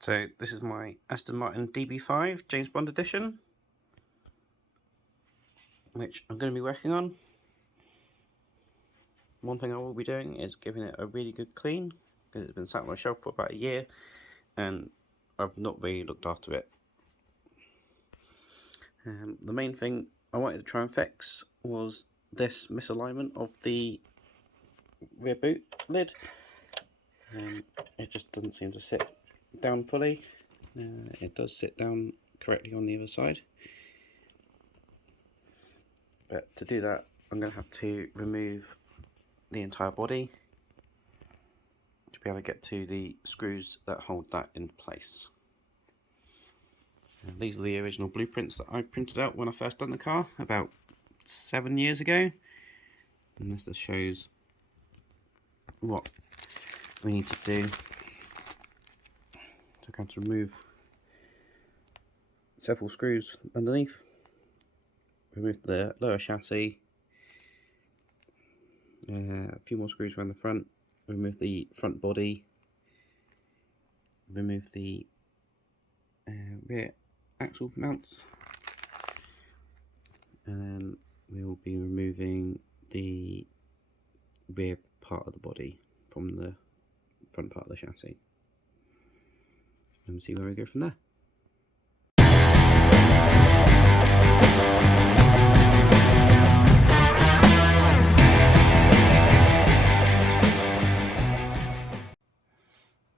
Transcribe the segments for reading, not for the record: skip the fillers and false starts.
So this is my Aston Martin DB5 James Bond edition, which I'm going to be working on. One thing I will be doing is giving it a really good clean, because it's been sat on my shelf for about a year and I've not really looked after it. The main thing I wanted to try and fix was this misalignment of the rear boot lid. It just doesn't seem to sit down fully. It does sit down correctly on the other side, but to do that I'm going to have to remove the entire body to be able to get to the screws that hold that in place. And these are the original blueprints that I printed out when I first done the car about 7 years ago, and this just shows what we need to do to kind of remove several screws underneath, remove the lower chassis, a few more screws around the front, remove the front body, remove the rear axle mounts, and then we will be removing the rear part of the body from the front part of the chassis, and we'll see where we go from there.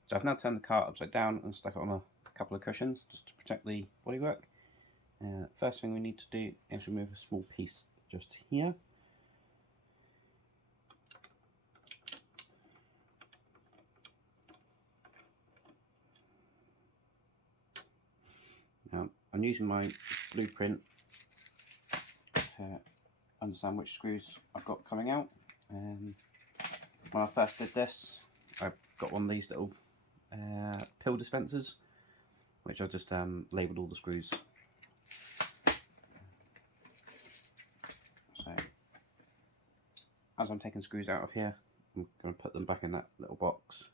So I've now turned the car upside down and stuck it on a couple of cushions just to protect the bodywork. First thing we need to do is remove a small piece just here. Now I'm using my blueprint to understand which screws I've got coming out. When I first did this, I got one of these little pill dispensers, which I just labelled all the screws. So as I'm taking screws out of here, I'm going to put them back in that little box,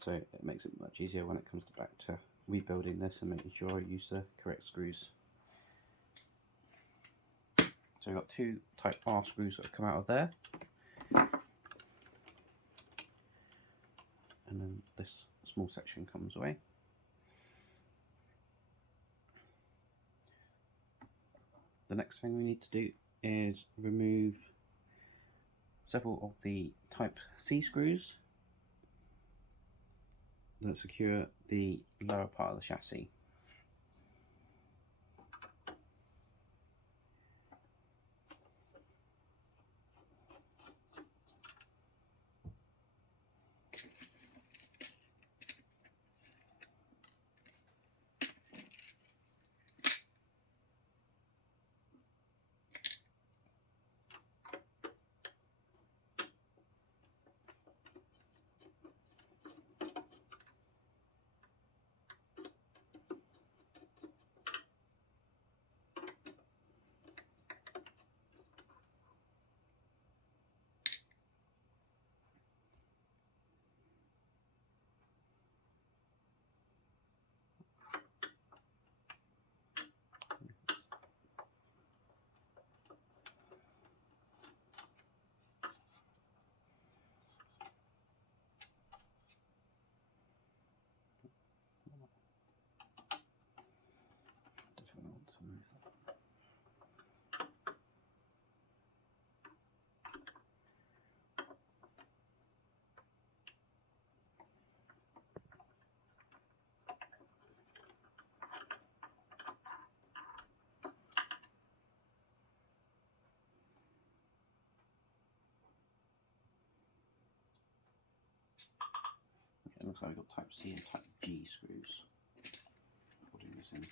so it makes it much easier when it comes back to rebuilding this and making sure I use the correct screws. So we've got two type R screws that have come out of there, and then this small section comes away. The next thing we need to do is remove several of the type C screws that secure the lower part of the chassis. It looks like we've got type C and type G screws holding this in.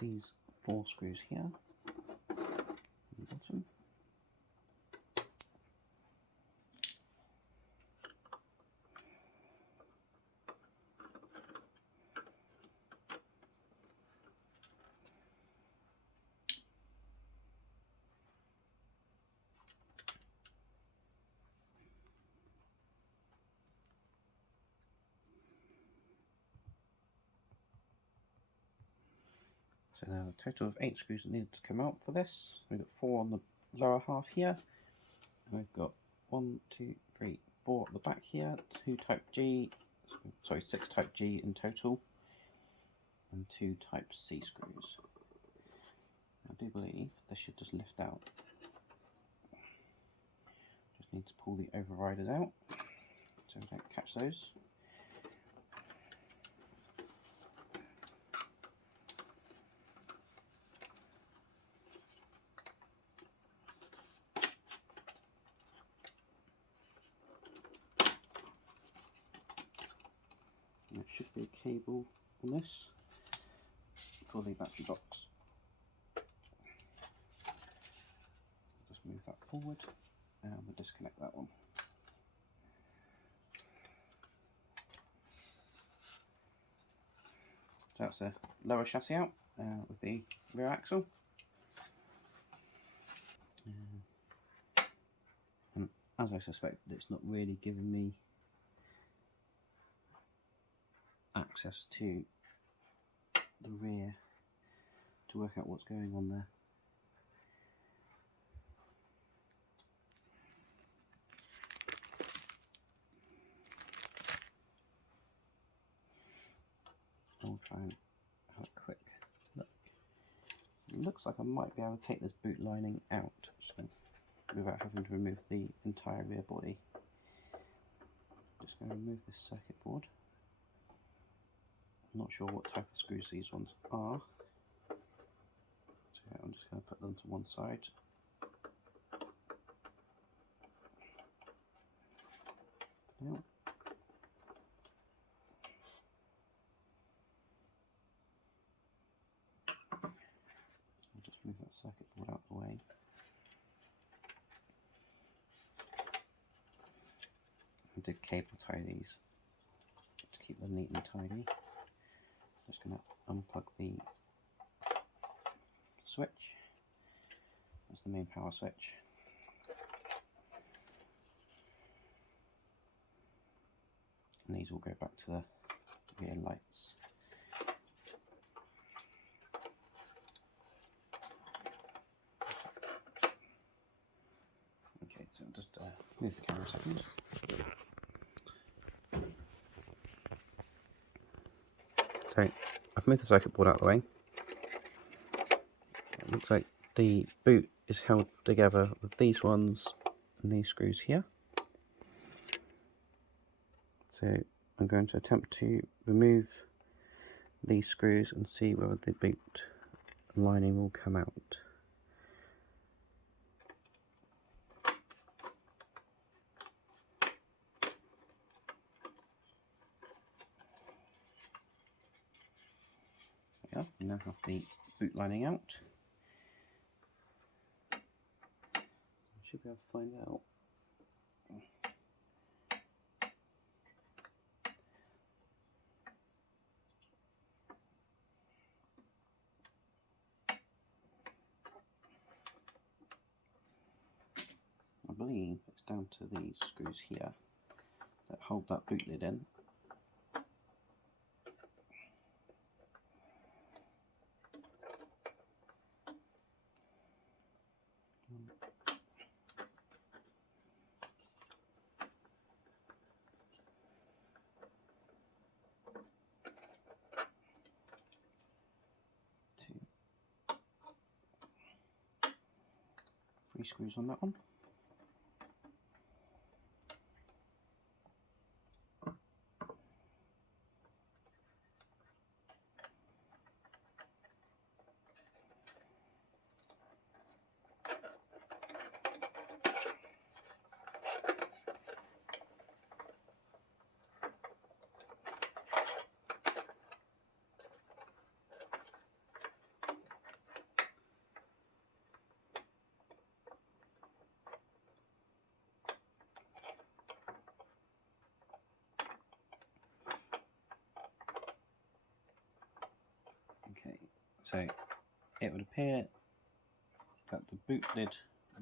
these 4 screws here on the bottom. So now a total of 8 screws that need to come out for this. We've got 4 on the lower half here, and we've got 1, 2, 3, 4 at the back here, 2 type G, sorry 6 type G in total, and 2 type C screws. I do believe this should just lift out. Just need to pull the overriders out so we don't catch those. There should be a cable on this for the battery box. Just move that forward and we'll disconnect that one. So that's the lower chassis out with the rear axle. And as I suspect, it's not really giving me access to the rear to work out what's going on there. I'll try and have a quick look. It looks like I might be able to take this boot lining out actually, without having to remove the entire rear body. Just going to remove this circuit board. I'm not sure what type of screws these ones are, so I'm just going to put them to one side. Now, I'll just move that circuit board out of the way. I did cable tie these to keep them neat and tidy. Just going to unplug the switch. That's the main power switch. And these will go back to the rear lights. Okay, so I'll just move the camera a second. So I've moved the circuit board out of the way. It looks like the boot is held together with these ones and these screws here. So I'm going to attempt to remove these screws and see whether the boot lining will come out. Yeah, we now have the boot lining out. I should be able to find out. I believe it's down to these screws here that hold that boot lid in. Three screws on that one. So it would appear that the boot lid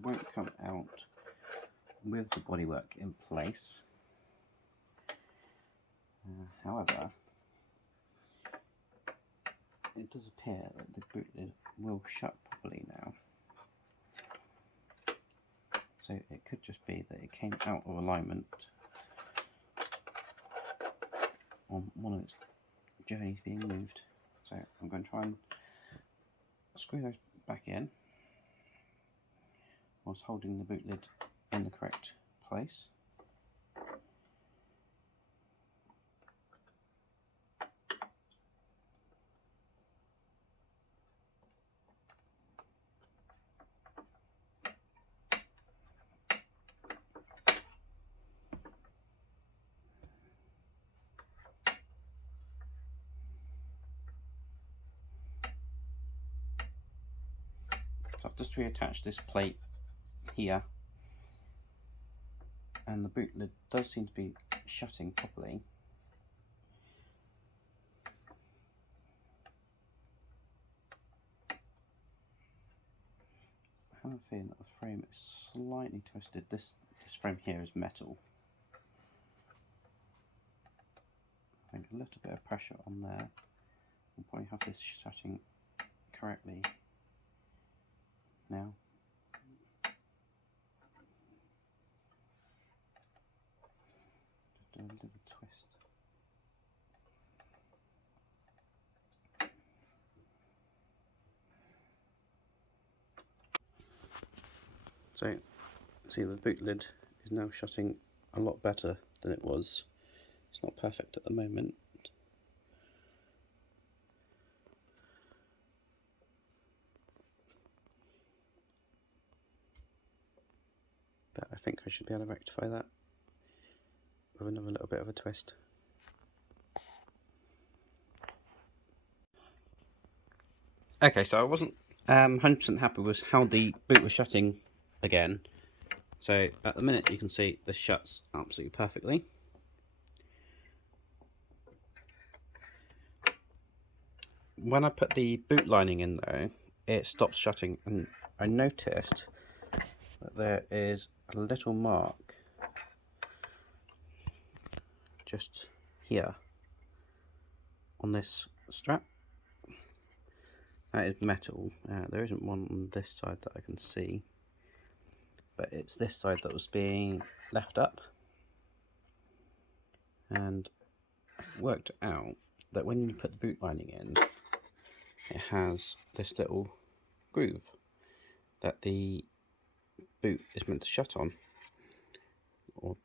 won't come out with the bodywork in place. However, it does appear that the boot lid will shut properly now. So it could just be that it came out of alignment on one of its journeys being moved. So I'm going to try and screw those back in whilst holding the boot lid in the correct place. So I've just reattached this plate here, and the boot lid does seem to be shutting properly. I have a feeling that the frame is slightly twisted. This frame here is metal. I think a little bit of pressure on there. We'll probably have this shutting correctly now. Do a little twist. So, see, the boot lid is now shutting a lot better than it was. It's not perfect at the moment. But I think I should be able to rectify that with another little bit of a twist. Okay, so I wasn't 100% happy with how the boot was shutting again. So at the minute you can see this shuts absolutely perfectly. When I put the boot lining in though, it stopped shutting, and I noticed that there is a little mark just here on this strap. That is metal. There isn't one on this side that I can see, but it's this side that was being left up, and I've worked out that when you put the boot lining in, it has this little groove that the boot is meant to shut on, or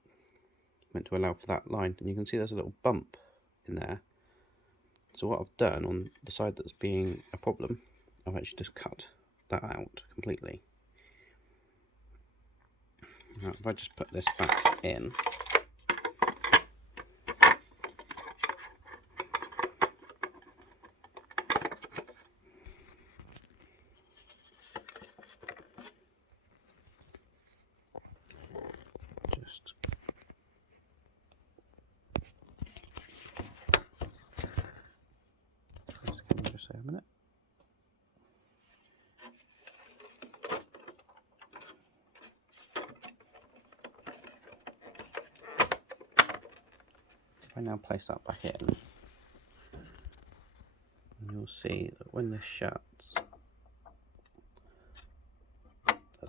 meant to allow for that line, and you can see there's a little bump in there. So what I've done on the side that's being a problem, I've actually just cut that out completely. Now if I just put this back in, just a minute. If I now place that back in, you'll see that when this shuts,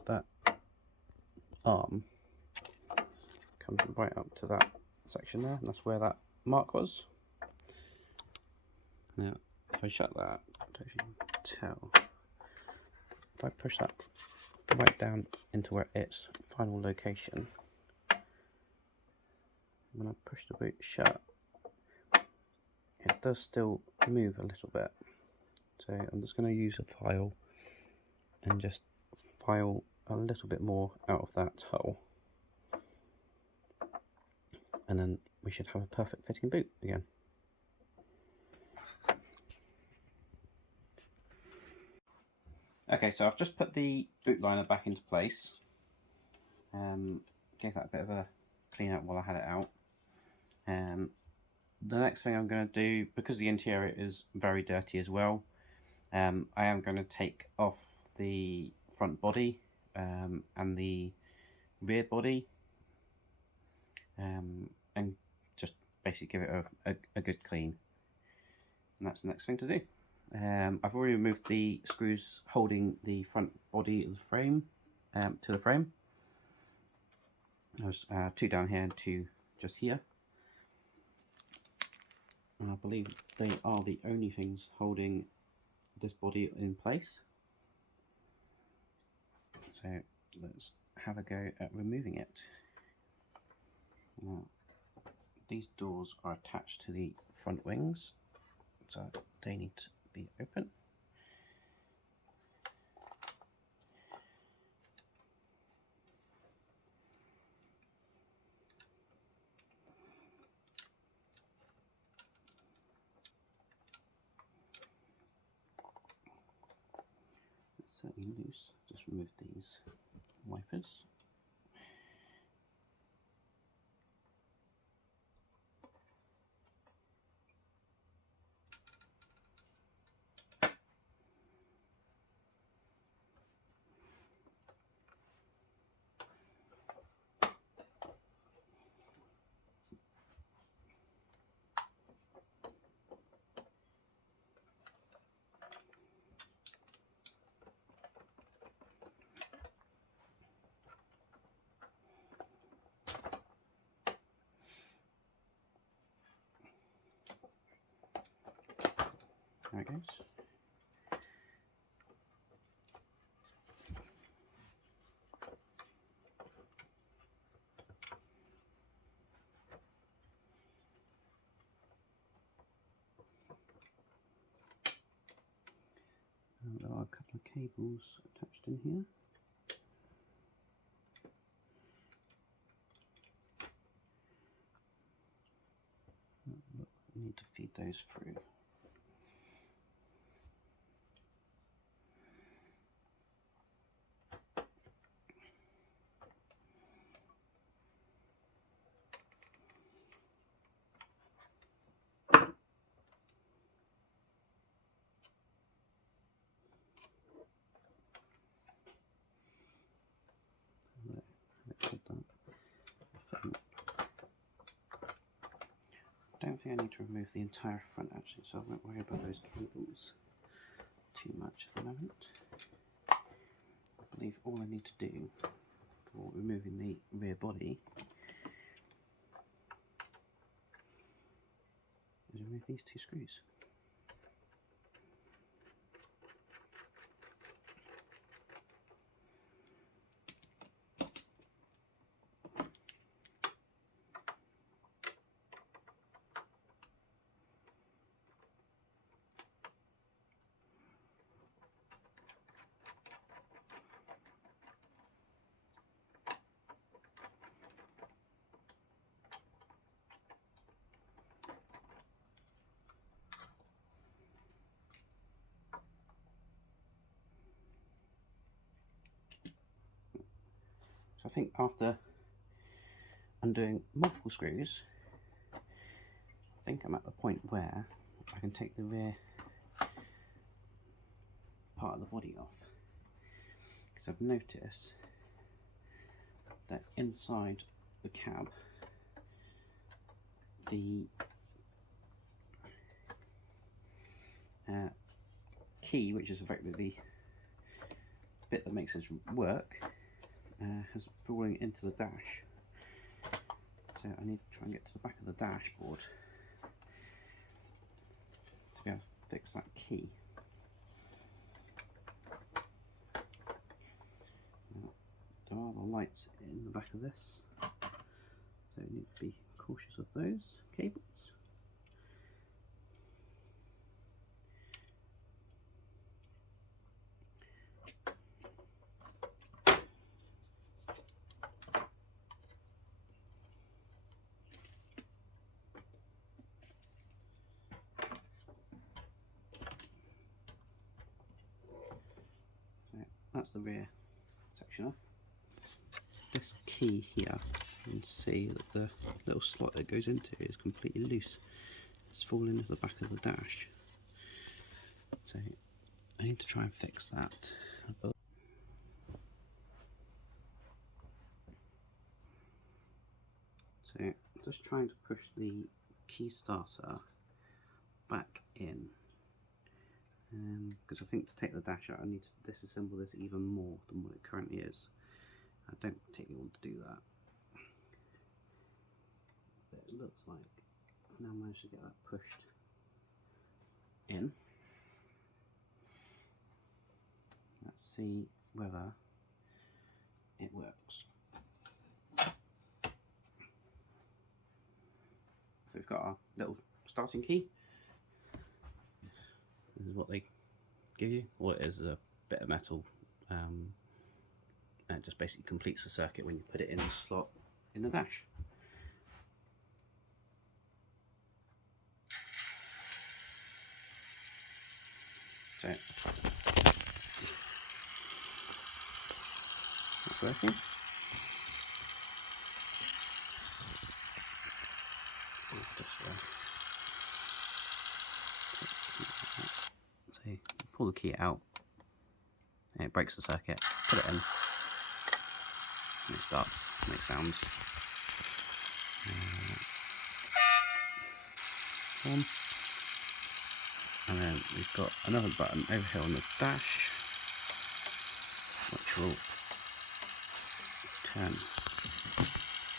that arm comes right up to that section there, and that's where that mark was. Now if I shut that, I don't know if you can tell, if I push that right down into where its final location, when I push the boot shut, it does still move a little bit. So I'm just going to use a file and just file a little bit more out of that hole, and then we should have a perfect fitting boot again. Okay, so I've just put the boot liner back into place. Gave that a bit of a clean out while I had it out. The next thing I'm going to do, because the interior is very dirty as well, I am going to take off the front body and the rear body and just basically give it a good clean, and that's the next thing to do. I've already removed the screws holding the front body of the frame to the frame. There's 2 down here and 2 just here. And I believe they are the only things holding this body in place. So let's have a go at removing it. Now, these doors are attached to the front wings, so they need to be open. It's certainly loose. Just remove these wipers. There it goes. And there are a couple of cables attached in here. Look, we need to feed those through. I don't think I need to remove the entire front actually, so I won't worry about those cables too much at the moment. I believe all I need to do for removing the rear body is remove these 2 screws. So I think after undoing multiple screws, I think I'm at the point where I can take the rear part of the body off, because I've noticed that inside the cab the key, which is effectively the bit that makes this work, has fallen into the dash. So I need to try and get to the back of the dashboard to be able to fix that key. Now, there are the lights in the back of this, so you need to be cautious of those cables. That's the rear section off. This key here, you can see that the little slot that goes into it is completely loose. It's fallen into the back of the dash. So I need to try and fix that. So just trying to push the key starter back in, because I think to take the dash out I need to disassemble this even more than what it currently is. I don't particularly want to do that, but it looks like I've now managed to get that pushed in. Let's see whether it works. So we've got our little starting key. This is what they give you. All it is a bit of metal, and it just basically completes the circuit when you put it in the slot in the dash. So it's working. Just so you pull the key out, and it breaks the circuit. Put it in, and it starts, makes sounds. And then we've got another button over here on the dash, which will turn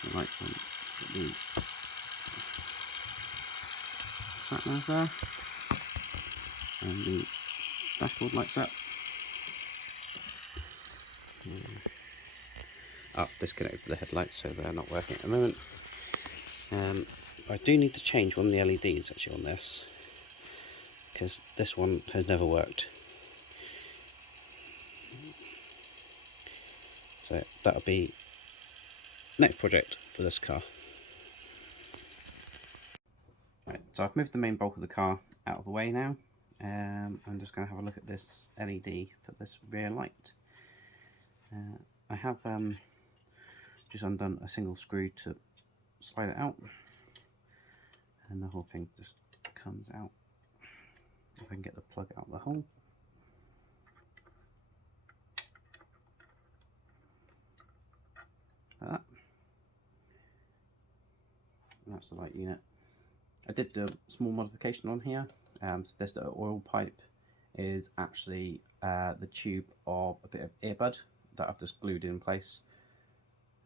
the lights on. The sat nav there, and the dashboard lights up. I've disconnected the headlights, so they're not working at the moment. I do need to change one of the LEDs actually on this, because this one has never worked. So that'll be next project for this car. Right, so I've moved the main bulk of the car out of the way now. I'm just going to have a look at this LED for this rear light. I have just undone a single screw to slide it out, and the whole thing just comes out. If I can get the plug out of the hole. Like that. And that's the light unit. I did do a small modification on here. So this oil pipe is actually the tube of a bit of earbud that I've just glued in place,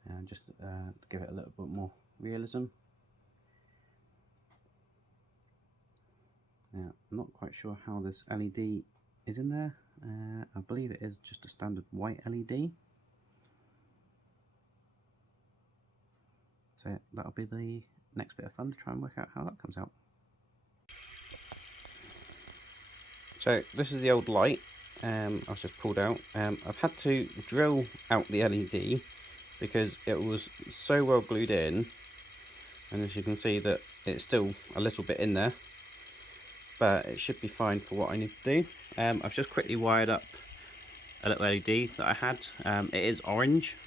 and just to give it a little bit more realism. Now, I'm not quite sure how this LED is in there. I believe it is just a standard white LED. So that'll be the next bit of fun, to try and work out how that comes out. So this is the old light I've just pulled out. I've had to drill out the LED because it was so well glued in, and as you can see that it's still a little bit in there, but it should be fine for what I need to do. I've just quickly wired up a little LED that I had. It is orange,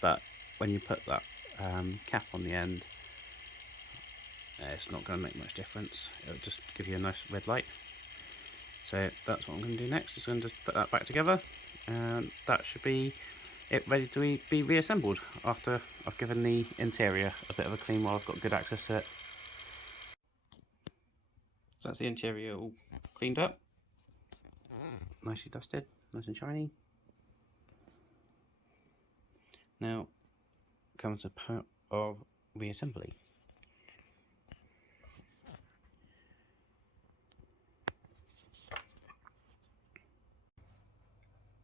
but when you put that cap on the end, it's not going to make much difference. It'll just give you a nice red light. So that's what I'm going to do next. Just going to just put that back together, and that should be it, ready to be reassembled after I've given the interior a bit of a clean while I've got good access to it. So that's the interior all cleaned up, nicely dusted, nice and shiny. Now comes a part of reassembly.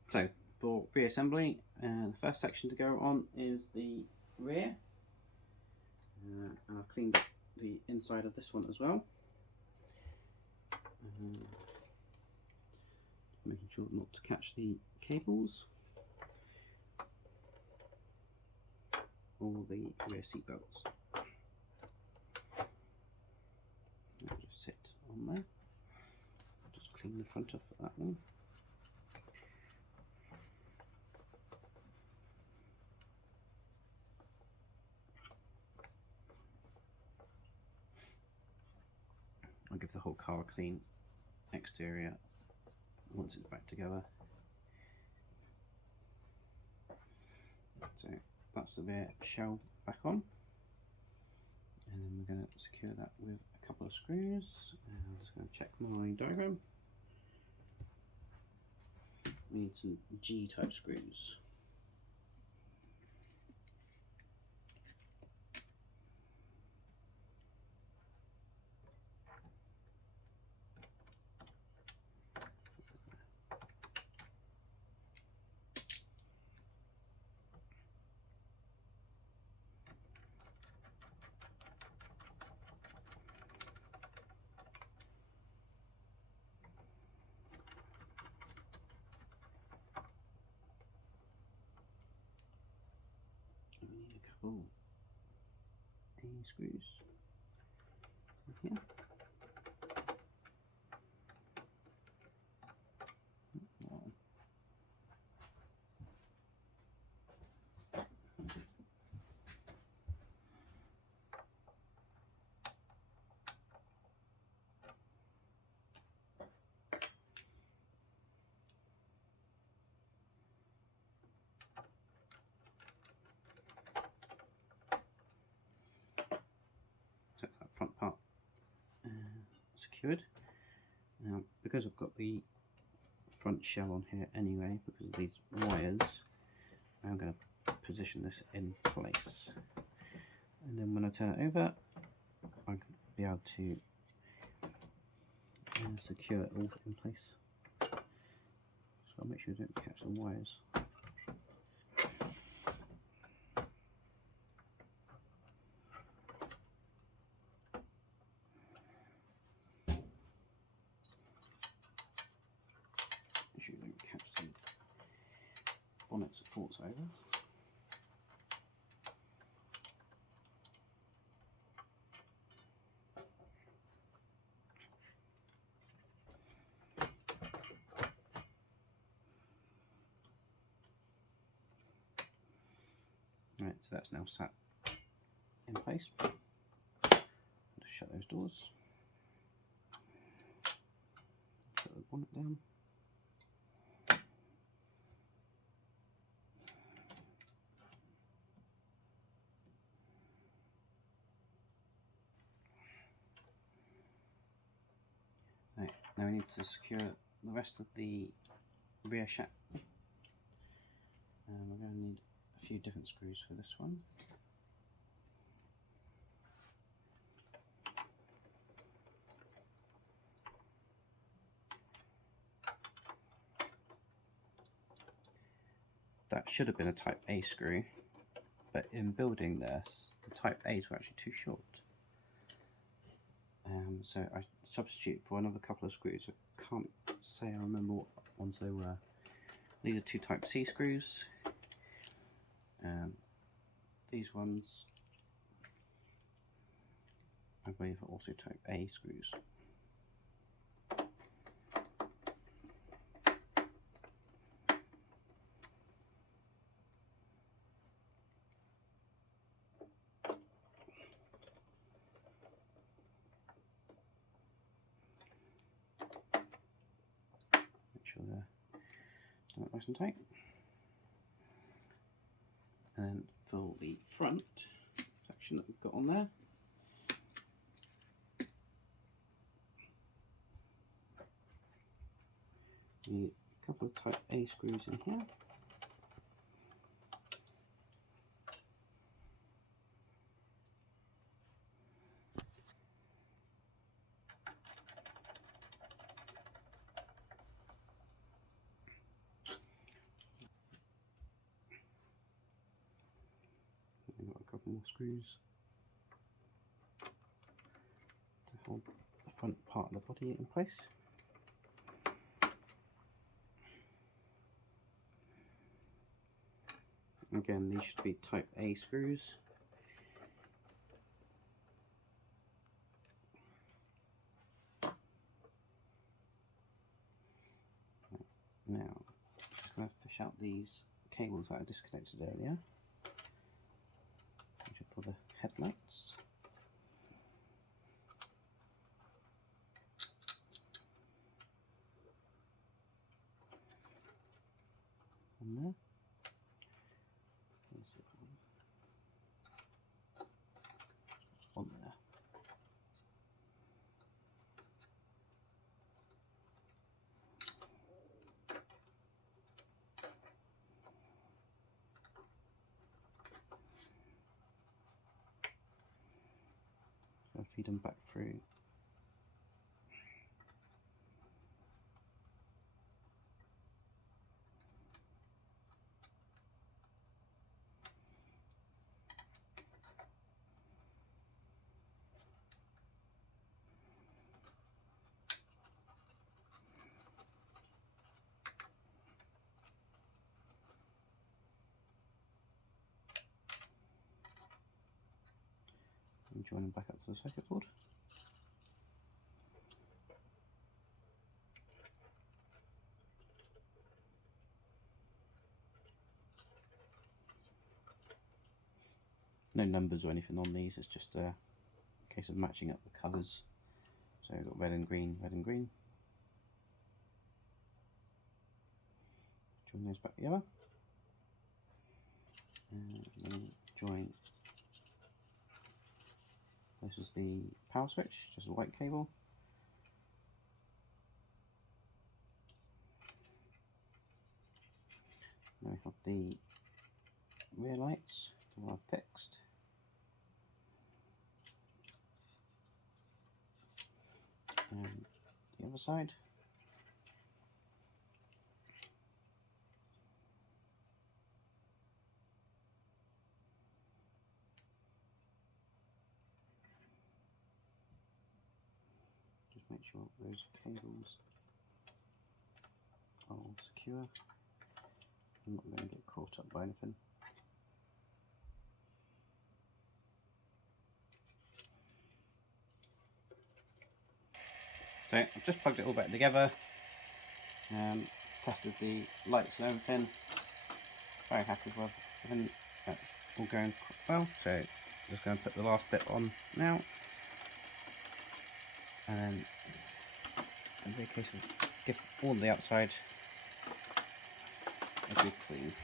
So for reassembly, the first section to go on is the rear, and I've cleaned up the inside of this one as well, making sure not to catch the cables or the rear seat belts. They'll just sit on there. Just clean the front off that one. I'll give the whole car a clean exterior once it's back together. So that's the rear shell back on, and then we're going to secure that with a couple of screws. And I'm just going to check my diagram. We need some G-type screws. We need a couple A screws in here. So that front part secured. Now, because I've got the front shell on here anyway, because of these wires, I'm going to position this in place, and then when I turn it over, I can be able to secure it all in place. So I'll make sure I don't catch the wires. Make sure you don't catch the bonnets it falls over. Right, so that's now sat in place. Just shut those doors. Put the bonnet down. Right, now we need to secure the rest of the rear shaft. We're going to need a few different screws for this one. That should have been a type A screw, but in building this, the type A's were actually too short. So I substitute for another couple of screws. I can't say I remember what ones they were. These are two type C screws. These ones, I believe, are also type A screws. Make sure they're nice and tight. And then for the front section that we've got on there, we need a couple of type A screws in here. We've got a couple more screws to hold the front part of the body in place. Again, these should be type A screws. Now, I'm just going to fish out these cables that I disconnected earlier, which are for the headlights. in there. On there. So I'll feed them back through. And join them back up to the circuit board. No numbers or anything on these, it's just a case of matching up the colours. So we've got red and green, red and green. Join those back together. And then join, this is the power switch, just a white cable. Now we have the rear lights are fixed. And the other side. Just make sure those cables are all secure. I'm not going to get caught up by anything. So I've just plugged it all back together, tested the lights and everything, very happy with everything, that's all going quite well, so just going to put the last bit on now, and then it'll be a case of give all the outside a good clean.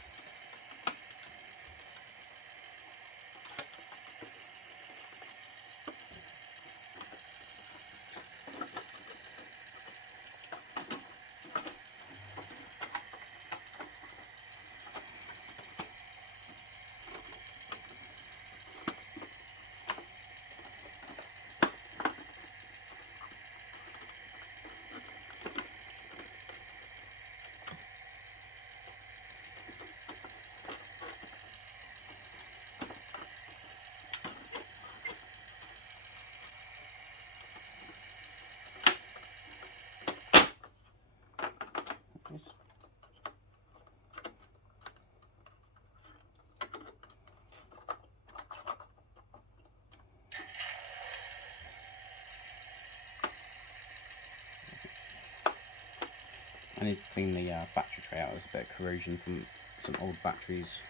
I need to clean the battery tray out. There's a bit of corrosion from some old batteries.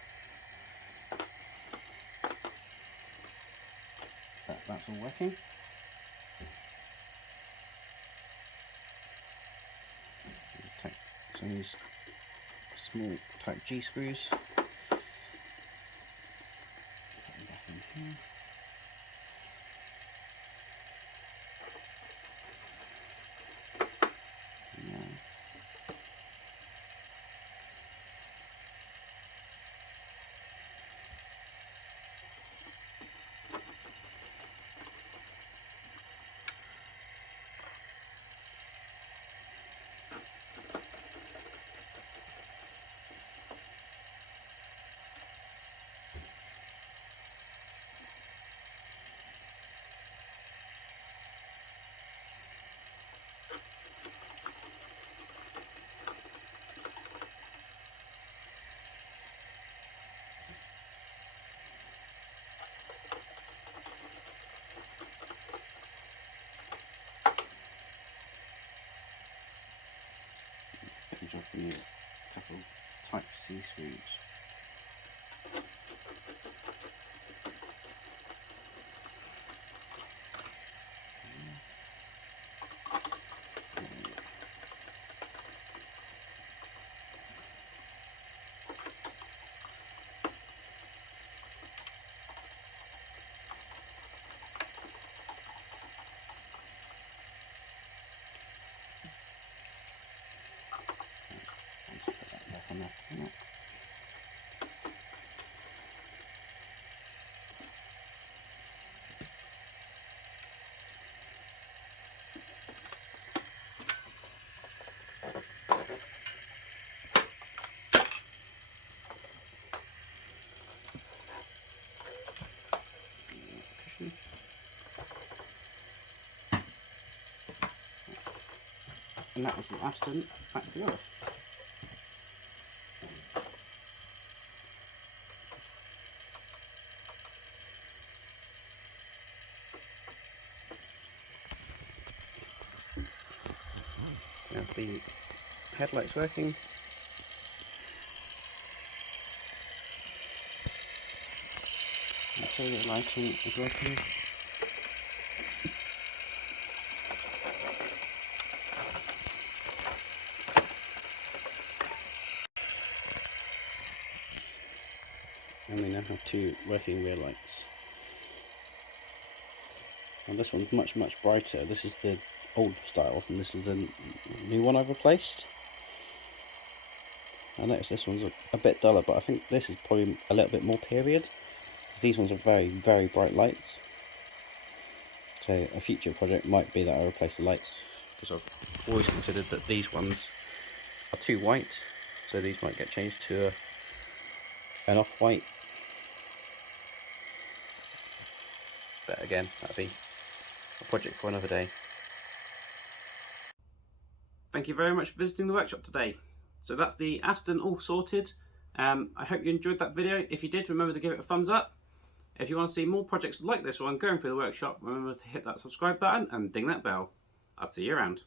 But that's all working. Just take some of these small type G screws. Put them back in here. Finish off with a couple type C screws. enough on it. And that was the Aston back together. We have the headlights working. Interior lighting is working. And we now have two working rear lights. And this one's much brighter. This is the old style, and this is a new one I've replaced. I noticed this one's a bit duller, but I think this is probably a little bit more period. These ones are very bright lights. So a future project might be that I replace the lights, because I've always considered that these ones are too white, so these might get changed to an off-white. But again, that'd be a project for another day. Thank you very much for visiting the workshop today. So that's the Aston all sorted. I hope you enjoyed that video. If you did, remember to give it a thumbs up. If you want to see more projects like this one going through the workshop, remember to hit that subscribe button and ding that bell. I'll see you around.